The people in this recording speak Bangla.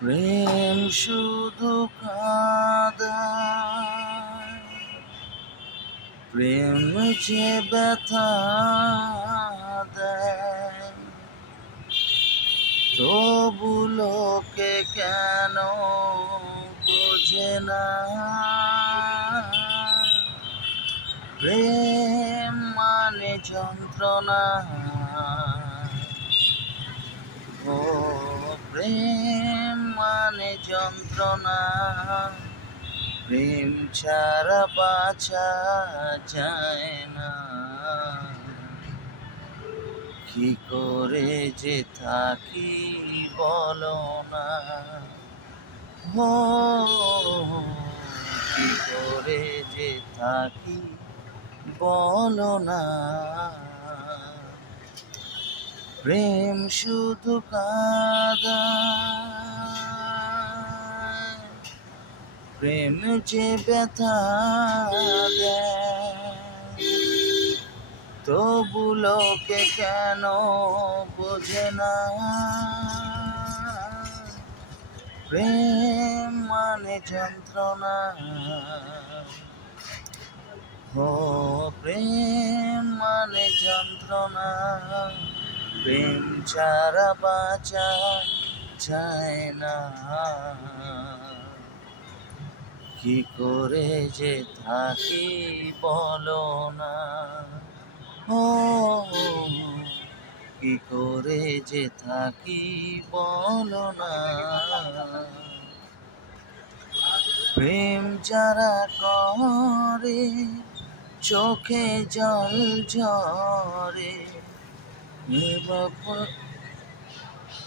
প্রেম শুধু কাঁদায়, প্রেম যে ব্যথা দেয়, তবু লোকে কেন বোঝে না। প্রেম মানে যন্ত্রণা, ও প্রেম মানে যন্ত্রণা, প্রেম ছাড়া বাঁচা যায় না। কি করে যে থাকি বলো না, ও কি করে যে থাকি বলো না। প্রেম শুধু কাঁদায়, প্রেম যে ব্যথা দেয়, তবু লোকে কেন বোঝে না। প্রেম মানে যন্ত্রণা, ও প্রেম মানে যন্ত্রণা, প্রেম ছাড়া বাঁচা যায় না। কি করে যে থাকি বলো না, ও কি করে যে থাকি বলো না। প্রেম যারা করে চোখে জল ঝরে,